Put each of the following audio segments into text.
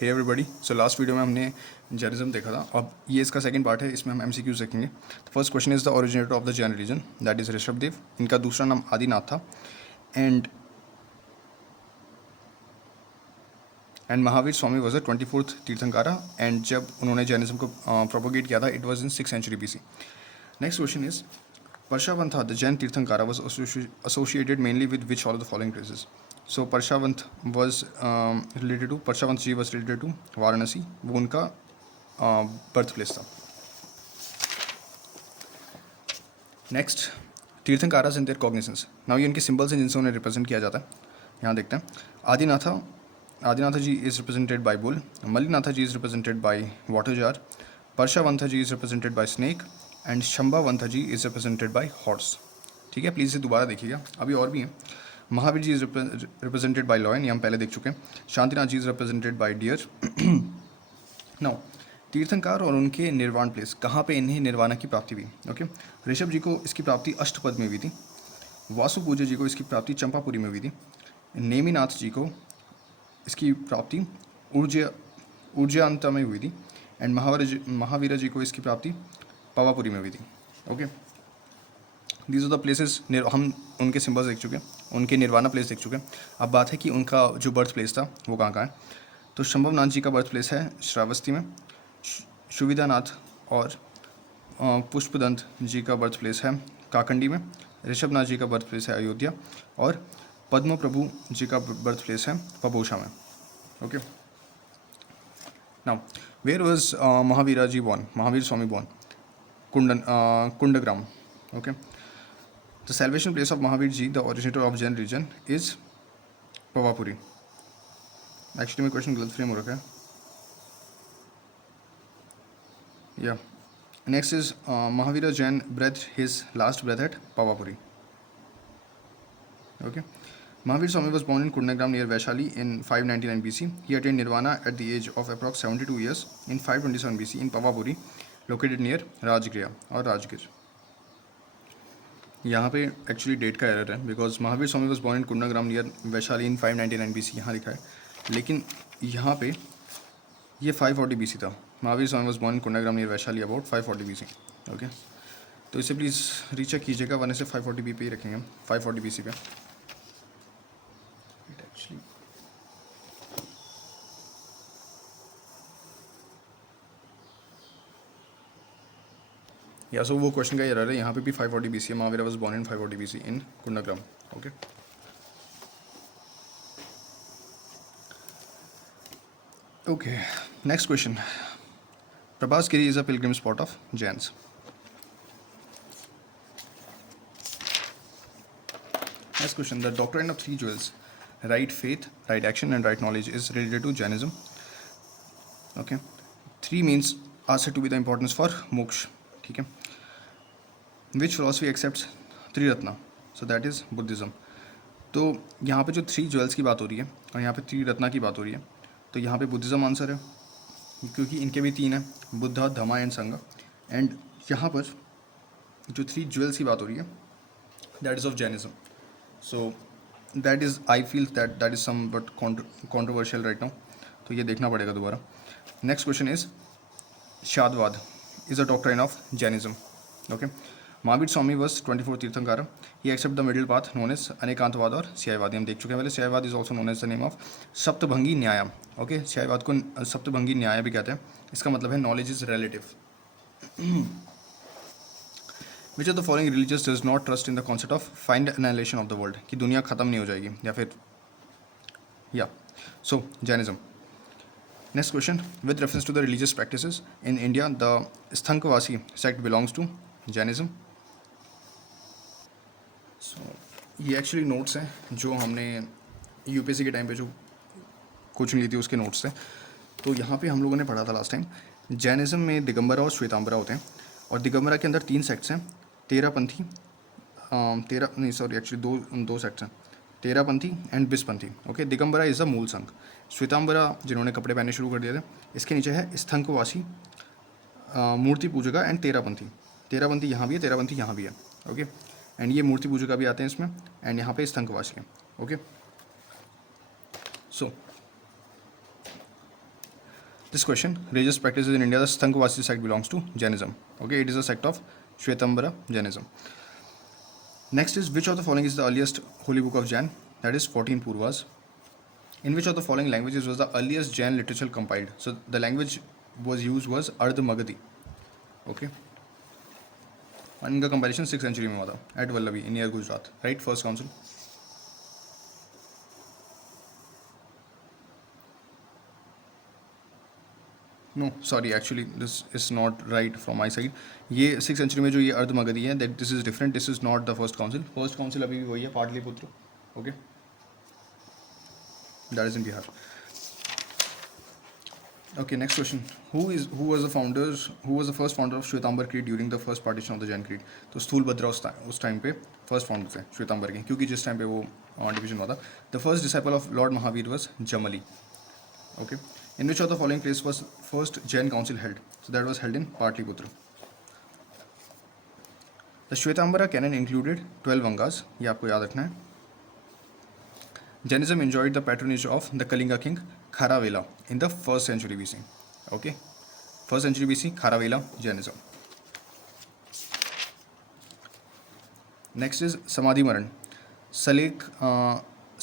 हे everybody. So last video में हमने Jainism देखा था। अब ये इसका सेकंड पार्ट है, इसमें हम एमसीक्यूज देखेंगे। The first question is the originator of the Jain religion, that is Rishabhdev. इनका दूसरा नाम आदिनाथ था। And Mahavir Swami was the 24th Tirthankara. And जब उन्होंने जैनिज्म को प्रोपोगेट किया था, it was in 6th century BC। Next question is Parshavantha, the Jain Tirthankara, was associated mainly with which all of the following places? So Parshavant was related to Parshavant ji was related to Varanasi. वो उनका birth place था। Next, tirthankaras in their cognisance. Now ये इनके symbols हैं जिनसे उन्हें represent किया जाता है। यहाँ देखते हैं। Adinatha ji is represented by bull. Mallinatha ji is represented by water jar. Parshvanatha ji is represented by snake. And Sambhavanatha ji is represented by horse. ठीक है, प्लीज़ इसे दोबारा देखिएगा, अभी और भी हैं। Mahavir ji is represented by lion, ये हम पहले देख चुके हैं। Shantinath ji is represented by deer. Now, tirthankar और उनके निर्वाण प्लेस, कहाँ पे इन्हें निर्वाणा की प्राप्ति हुई? ओके, ऋषभ जी को इसकी प्राप्ति अष्टपद में हुई थी। वासु पूज्य जी को इसकी प्राप्ति चंपापुरी में हुई थी। नेमिनाथ जी को इसकी प्राप्ति ऊर्जांता में हुई थी। एंड महावीर जी को इसकी प्राप्ति पावापुरी में हुई थी। Okay, these are the places. हम उनके सिंबल्स देख चुके हैं, उनके निर्वाणा प्लेस देख चुके हैं। अब बात है कि उनका जो बर्थ प्लेस था वो कहाँ कहाँ है। तो शंभवनाथ जी का बर्थ प्लेस है श्रावस्ती में। सुविधानाथ और पुष्पदंत जी का बर्थ प्लेस है काकंडी में। ऋषभनाथ जी का बर्थ प्लेस है अयोध्या। और पद्म प्रभु जी का बर्थ प्लेस है पबोशा में। Okay, now where was Mahavira ji born, Mahavir Swami born? Kundagram. Okay. The salvation place of Mahavir Ji, the originator of Jain religion, is Pavapuri. Actually, my question गलत फ्रेम हो रखा है। Yeah. Next is Mahavira Jain breathed his last breath at Pavapuri. Okay. Mahavir Swami was born in Kundagram near Vaishali in 599 BC. He attained Nirvana at the age of approx 72 years in 527 BC in Pavapuri, located near Rajgriha और राजगिर। यहाँ पे actually date का error है, because Mahavir Swami was born in Kundagram near Vaishali in 599 BC यहाँ लिखा है, लेकिन यहाँ पे ये 540 BC था। Mahavir Swami was born in Kundagram near Vaishali about 540 BC। Okay, तो इसे प्लीज़ रीचेक कीजिएगा, वरना से 540 BC पे ही रखेंगे, 540 BC पे। एक्चुअली या सो वो क्वेश्चन का एरर है, यहाँ पे भी 540 BC है। Mahavir was born in 540 BC in Kundagram. Okay, okay, next question. Prabhasgiri is a pilgrim spot of Jains. Next question. The doctrine of three jewels, right faith, right action and right knowledge, is related to Jainism. Okay, three means are said to be the importance for moksha. ठीक है. Which philosophy accepts Triratna? So that is Buddhism. तो यहाँ पे जो three jewels की बात हो रही है और यहाँ पे त्रिरत्ना की बात हो रही है, तो यहाँ पे बुद्धिज़्म आंसर है, क्योंकि इनके भी तीन है, बुद्धा, धम्मा एंड संघ। एंड यहाँ पर जो थ्री ज्वेल्स की बात हो रही है, that is of Jainism. So that is, I feel that is some but controversial right now, तो ये देखना पड़ेगा दोबारा। Next question is Syadvad is a doctrine of Jainism. Okay, Mahavir Swami was 24 tirthankara. He accept the middle path known as Anekantavada और स्यायवादी, हम देख चुके हैं पहले। Syadvad is also known as the name of Saptabhangi Nyaya. Okay, स्यायवाद को सप्तभंगी न्याय भी कहते हैं। इसका मतलब है knowledge is relative. Which of the following religious does not trust in the concept of final annihilation of the world, कि दुनिया खत्म नहीं हो जाएगी, या फिर so Jainism. Next question, with reference to the religious practices in India, the Sthanakvasi sect belongs to Jainism. ये actually notes हैं जो हमने यूपीएससी के टाइम पे जो कोचिंग ली थी उसके नोट्स थे। तो यहाँ पे हम लोगों ने पढ़ा था लास्ट टाइम, जैनिज्म में दिगंबरा और श्वेतांबरा होते हैं, और दिगंबरा के अंदर तीन सेक्ट्स हैं, तेरापंथी, दो सेक्ट्स हैं, Terapanthi and बिसपंथी। Okay, Digambara is a मूल संघ। श्वेतांबरा जिन्होंने कपड़े पहनने शुरू कर दिए थे, इसके नीचे है स्थंकवासी, मूर्ति पूजका एंड तेरापंथी। तेरापंथी यहाँ भी है, तेरापंथी यहाँ भी है। ओके, एंड ये मूर्ति पूजका भी आते हैं इसमें, एंड यहाँ पे स्थंकवासी है। Okay, so This question, religious practices in India, the Stankavasi sect belongs to Jainism. Okay, it is a sect of Shvetambara Jainism. Next is, which of the following is the earliest holy book of Jain? That is 14 Purvas. In which of the following languages was the earliest Jain literature compiled? So the language was used was Ardh Magadhi. Okay. And इनका compilation 6th century में हुआ था at Vallabhi in near Gujarat. Right, first council. No, sorry, actually this is not right from my side. ये 6th century में जो ये अर्ध मगधी है, that this is different. This is not the first council. First council अभी भी वही है, Pataliputra. Okay, that is in Bihar. Okay, next question. Who was the founders? Who was the first founder of Shwetambar Creed during the first partition of the Jain Creed? तो स्थूल भद्रा उस time पे first founder थे श्वेतांबर के, क्योंकि जिस time पे वो डिवीजन हुआ था. The first disciple of Lord Mahavir was जमली. Okay, in which of the following place was first Jain council held? So that was held in Patliputra. The Shvetambara canon included 12 Vangas. ये आपको याद रखना है. Jainism enjoyed the patronage of the Kalinga king Kharavela in the 1st century BC. Okay, 1st century BC, Kharavela Jainism. Next is Samadhi Maran.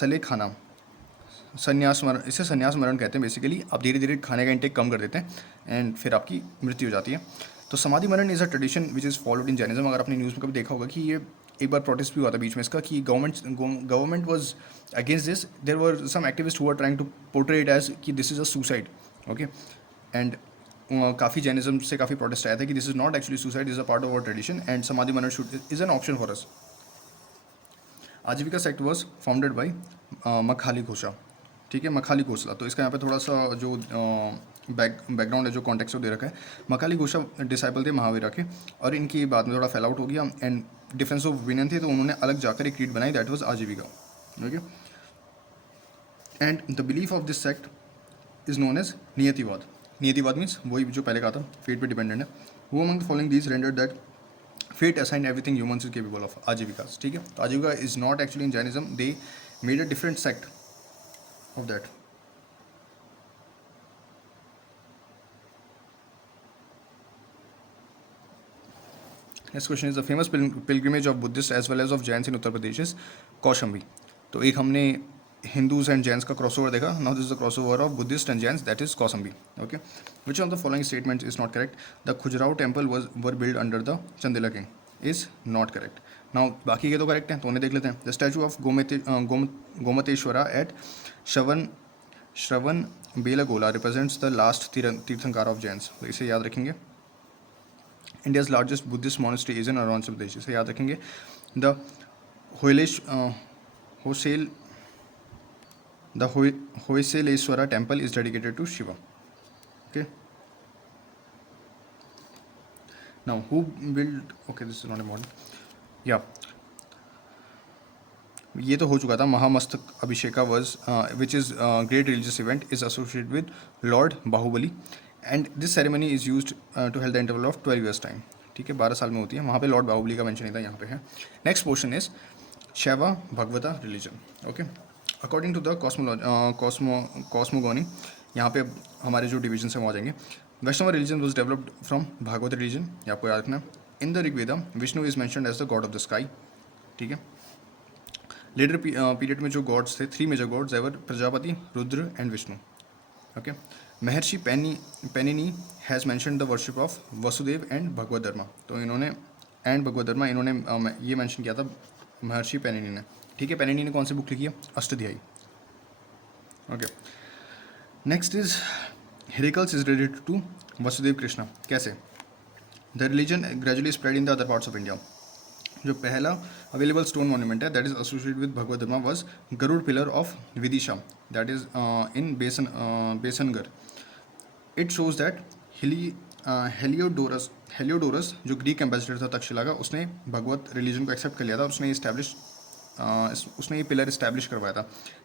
सलेख खाना, संन्यास मरण, इसे संन्यास मरण कहते हैं. बेसिकली आप धीरे धीरे खाने का इंटेक कम कर देते हैं एंड फिर आपकी मृत्यु हो जाती है. तो समाधि मरण is a tradition which is followed in Jainism. अगर आपने न्यूज़ में कभी देखा होगा कि ये एक बार प्रोटेस्ट भी हुआ था बीच में इसका कि government was against this. There were some activist who are trying to portray it as कि this is a suicide. Okay, and काफ़ी जैनिज्म से काफ़ी प्रोटेस्ट आया था कि this is not actually suicide, is a part of our tradition and samadhi maran should is an option for us. Ajivika sect was founded by Makhali Ghosha. ठीक है, मखाली घोषला. तो इसका यहाँ पे थोड़ा सा जो बैकग्राउंड है, जो कॉन्टेक्स्ट दे रखा है. मखाली घोषा डिसाइपल थे महावीरा के, और इनकी बाद में थोड़ा फैल आउट हो गया एंड डिफेंस ऑफ विनन थे, तो उन्होंने अलग जाकर एक क्रीड बनाई, that was Ajivika. Okay, and the belief of this sect is known as Niyativad. Niyativad means वही जो पहले कहा था, फेट पे डिपेंडेंट है. वो among the following these rendered that fate assign everything humans is capable of. Ajivika. ठीक है, तो Ajivika is not actually in Jainism, they made a different sect of that. Next question is, the famous pilgrimage of Buddhists as well as of Jains in Uttar Pradesh is Kaushambi. तो एक हमने Hindus and Jains का crossover देखा. Now this is the crossover of Buddhists and Jains, that is Kaushambi. Okay, which of the following statements is not correct? The Khajuraho temple were built under the Chandela king is not correct. Now बाकी के तो correct हैं, तो उन्हें देख लेते हैं. The statue of Gomateshwara at Shravana Belagola represents the last tirthankara of Jains. तो इसे याद रखेंगे. India's largest Buddhist monastery is in Arunachal Pradesh. इसे याद रखेंगे. The Hoysaleswara temple is dedicated to Shiva. Okay, now who build. Okay, this is not important. या ये तो हो चुका था. Mahamastaka Abhisheka was which is great religious event is associated with lord Bahubali and this ceremony is used to held the interval of 12 years time. ठीक है, 12 साल में होती है. वहाँ पे लॉर्ड बाहुबली का मेंशन नहीं था, यहाँ पे है. Next portion is Shaiva Bhagavata religion. Okay, according to the cosmogony, यहाँ पे हमारे जो डिविजन है वो आ जाएंगे. Vaishnava religion was developed from Bhagavat religion, ये आपको याद रखना. In the Rigveda Vishnu is mentioned as the god of the sky. ठीक है, लेटर पीरियड में जो गॉड्स थे, 3 major gods ever Prajapati, Rudra and Vishnu. Okay, Maharshi Panini has mentioned the worship of Vasudeva and Bhagavat धर्मा. तो इन्होंने ये मैंशन किया था महर्षि पेनिनी ने. ठीक है, पेनिनी ने कौन सी बुक लिखी है? Ashtadhyayi. Okay, next is Heracles is related to Vasudeva Krishna. कैसे? The religion gradually spread in the other parts of India. जो पहला अवेलेबल स्टोन मॉन्यूमेंट है that is associated with Bhagavat dharma was Garuda pillar of Vidisha, that is in Besnagar. It shows that Heliodorus जो Greek ambassador था तक्षशिला का, उसने भगवत religion को accept कर लिया था. उसने ये पिलर इस्टेब्लिश करवाया था,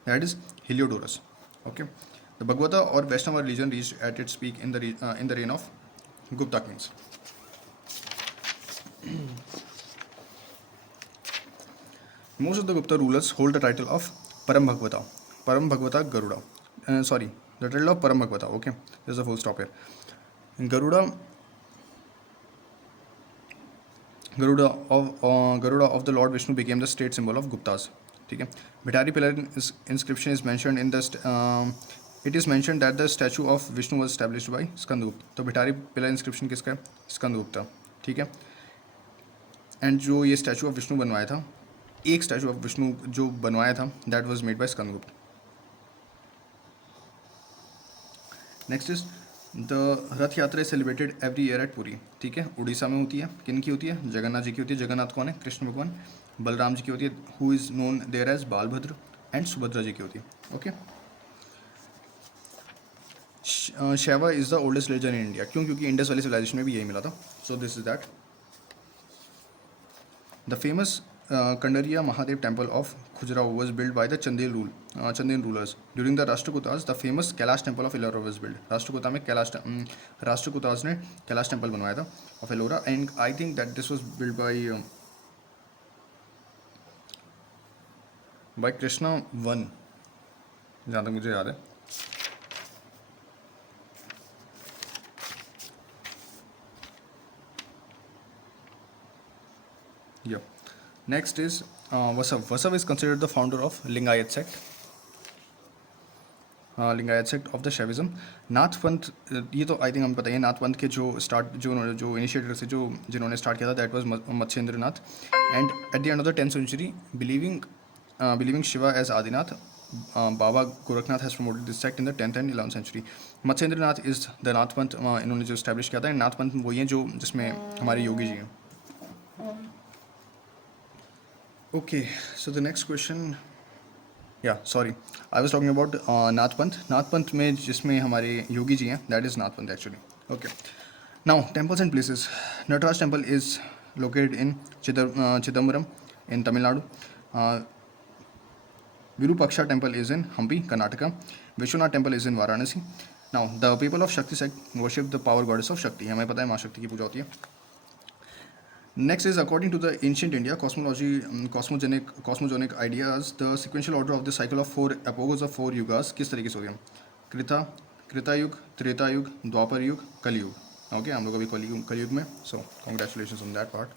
that is Heliodorus. Okay, the Bhagavata और Vaishnava religion reached at its peak in the reign of Gupta kings. Most of the Gupta rulers hold the title of Param Bhagavata Garuda. The The title of Param Bhagavata. Okay, there's a full stop here. Garuda Garuda of the Lord Vishnu became the state symbol of Guptas. ठीक है. Bhittari pillar inscription is mentioned in the it is mentioned that the statue of Vishnu was established by Skandagupta. तो भिटारी pillar inscription किसका है? स्कंदगुप्ता. ठीक है. And जो ये statue of Vishnu बनवाया था, एक स्टैचू ऑफ विष्णु जो बनवाया था, that was made by Skandagupta. Next is the Rath Yatra is celebrated every year at Puri. ठीक है. उड़ीसा में होती है. किन की होती है? जगन्नाथ जी की होती है. जगन्नाथ कौन है? कृष्ण भगवान. बलराम जी की होती है, who is known there as Balabhadra. And Subhadra ji की होती है. Okay. Shaiva is the oldest religion in India. क्यों? क्योंकि इंडस वाली सिविलाइजेशन में भी यही मिला था. So this is that. The famous Kandariya Mahadev temple of Khajuraho was built by the Chandin rulers. During the Rashtrakutas, the famous Kailash temple of Ellora was built. Rashtrakuta में राष्ट्रकूटास ने कैलाश टेम्पल बनवाया था of Ellora, and I think that this was built by Krishna I, जहाँ तक मुझे याद है. Yeah. Next is Vasav. Vasav is considered the founder of Lingayat sect. Lingayat sect of the Shaivism. Nath Panth, ये तो आई थिंक हमें पता है. नाथ पंथ के जो इनिशिएटर से जिन्होंने स्टार्ट किया था, that was Matsyendra Nath. And at the end of the 10th century, believing Shiva as Adinath, Baba Gorakhnath has promoted this sect in the 10th and 11th century. Matsyendra Nath is the Nath Panth. इन्होंने जो स्टैब्लिश किया था. नाथ पंथ वही है जो जिसमें हमारे योगी जी हैं. Okay, so the next question, yeah, sorry, I was talking about Nath Panth. Nath Panth में जिसमें हमारे योगी जी हैं, that is Nath Panth actually. Okay, now temples and places. Nataraj temple is located in Chidambaram in Tamil Nadu. Virupaksha temple is in Hampi, Karnataka. Vishwanath temple is in Varanasi. Now the people of Shakti sect worship the power goddess of Shakti. हमें पता है माँ शक्ति की पूजा होती है. Next is, according to the ancient India cosmogonic ideas, the sequential order of the cycle of 4 epochs of 4 yugas किस तरीके से हो गया? कृता युग, त्रेता युग, द्वापर युग, कलयुग. ओके, हम लोग अभी कलयुग में. So congratulations on that part.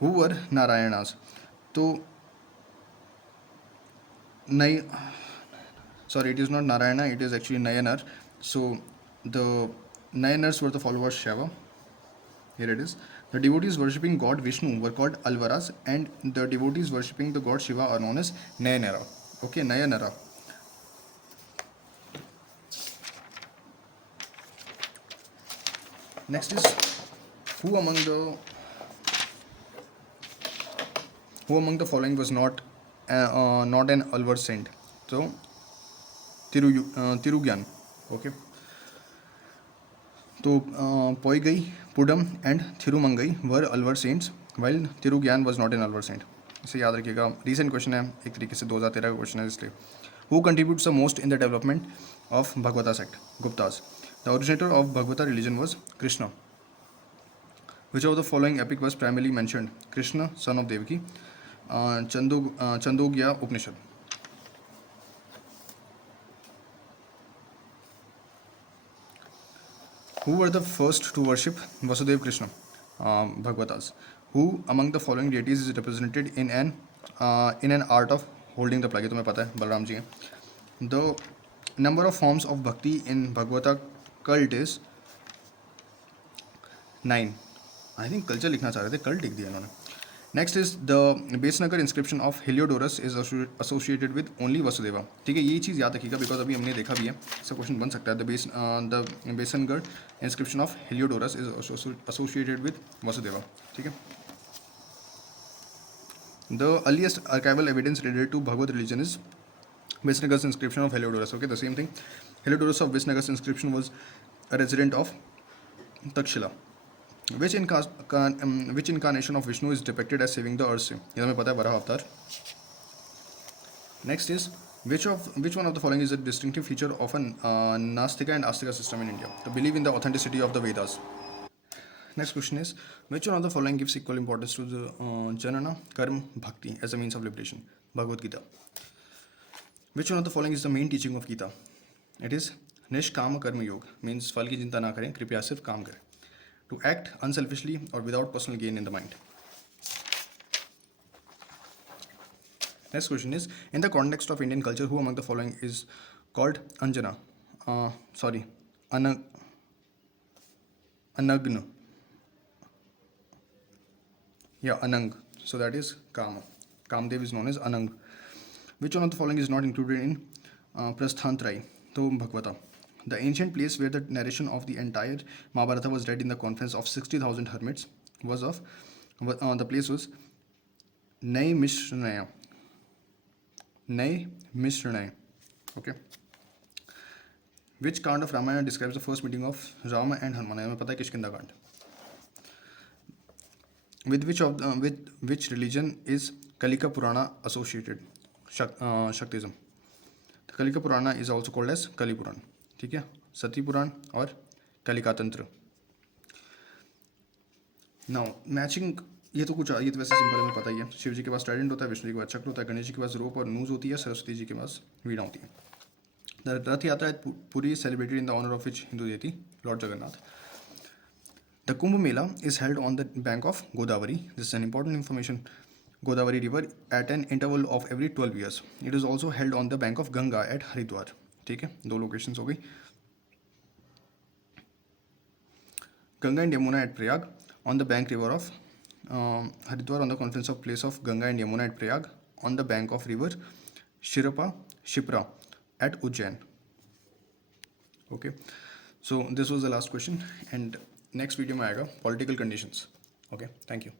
Who were Narayanas? तो sorry, it is not Narayana, it is actually Nayanar. So the Nayanars were the followers of Shiva. Here it is. The devotees worshipping God Vishnu were called Alvaras, and the devotees worshipping the god Shiva are known as Nayanara. Okay, Nayanara. Next is, who among the following was not an Alvar saint? So Tirugyan. Okay. तो Poigai, Pudam and Thirumangai were Alvar saints, while Tirugyan was not an Alvar saint. इसे याद रखिएगा. Recent question है एक तरीके से, 2013 का question है इसलिए. Who contributes the most in the development of Bhagavata sect? Guptas. The originator of Bhagavata religion was Krishna. Which of the following epic was primarily mentioned? Krishna son of Devaki, Chandogya Upanishad. Who were the first to worship Vasudev Krishna Bhagavatas? Who among the following deities is represented in an art of holding the plug? ये तुम्हें पता है, बलराम जी हैं. The number of forms of bhakti in Bhagavata cult is 9. I think culture लिखना चाह रहे थे, cult लिख दिया इन्होंने. Next is the Besnagar inscription of Heliodorus is associated with only Vasudeva. ठीक है, ये चीज़ याद रखिएगा बिकॉज अभी हमने देखा भी है. इसका क्वेश्चन बन सकता है. The Besnagar inscription of Heliodorus is associated with Vasudeva. ठीक है. The earliest archival evidence related to Bhagavad religion is Besnagar's inscription of Heliodorus. Okay, the same thing. Heliodorus of Besnagar's inscription was a resident of Takshila. Which incarnation of Vishnu is depicted as saving the earth? ये हमें पता है, वराह अवतार. Next is, which one of the following is a distinctive feature of a Nastika and Astika system in India? To believe in the authenticity of the Vedas. Next question is, which one of the following gives equal importance to the Janana, Karma, Bhakti as a means of liberation? Bhagavad Gita. Which one of the following is the main teaching of Gita? It is निष्काम कर्म योग, means फल की चिंता ना करें, कृपया सिर्फ काम करें. टू एक्ट अनसेल्फिशली और without personal gain in the mind. Next question is, in the context of Indian culture, who among the following is called Anjana? Sorry, Anag, Anagna. Yeah, Anang. So that is Kama. Kamdev is known as Anang. Which one of the following is not included in Prasthantrayi? To Bhagavata. The ancient place where the narration of the entire Mahabharata was read in the conference of 60,000 hermits was of, the place was Nai Mishnaya. Nai Mishnaya. Okay. Which कांड of Ramayana describes the first meeting of Rama and Hanuman? हमें पता है किष्किंधा कांड. With which religion is Kalika Purana associated? Shaktism. The Kalika Purana is also called as Kali Puran. ठीक है, सती पुराण और कलिका तंत्र. Now matching, ये तो वैसे सिंपल है, हमें पता ही है. शिव जी के पास ट्राइडेंट होता है, विष्णु जी के पास चक्र होता है, गणेश जी के पास रोप और नूज होती है, सरस्वती जी के पास वीणा होती है. The Rath Yatra at Puri celebrated in the honour of which Hindu deity? Lord Jagannath. The Kumbh Mela is held on the bank of Godavari. This is an important information. Godavari river at an interval of every 12 years. It is also held on the bank of Ganga at Haridwar. ठीक है, दो locations हो गई. Ganga and Yamuna at Prayag on the bank river of Haridwar on the confluence of place of Ganga and Yamuna at Prayag on the bank of river Shipra at Ujjain. Okay, so this was the last question and next video में आएगा political conditions. Okay, thank you.